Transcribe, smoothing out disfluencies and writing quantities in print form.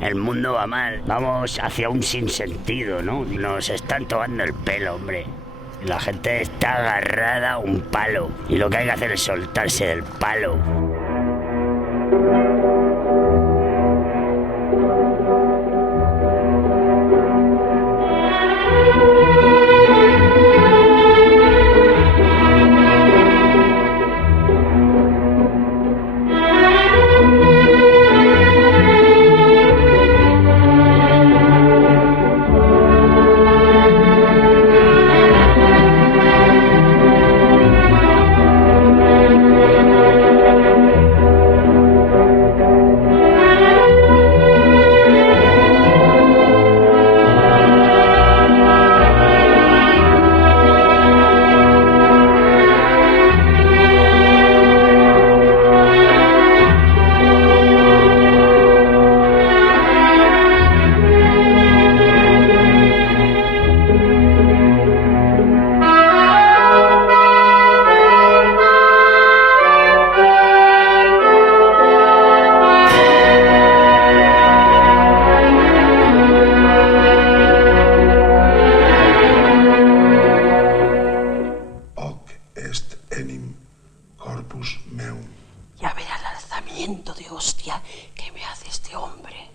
El mundo va mal. Vamos hacia un sinsentido, ¿no? Nos están tomando el pelo, hombre. La gente está agarrada a un palo. Y lo que hay que hacer es soltarse del palo. Ya verá el alzamiento de hostia que me hace este hombre.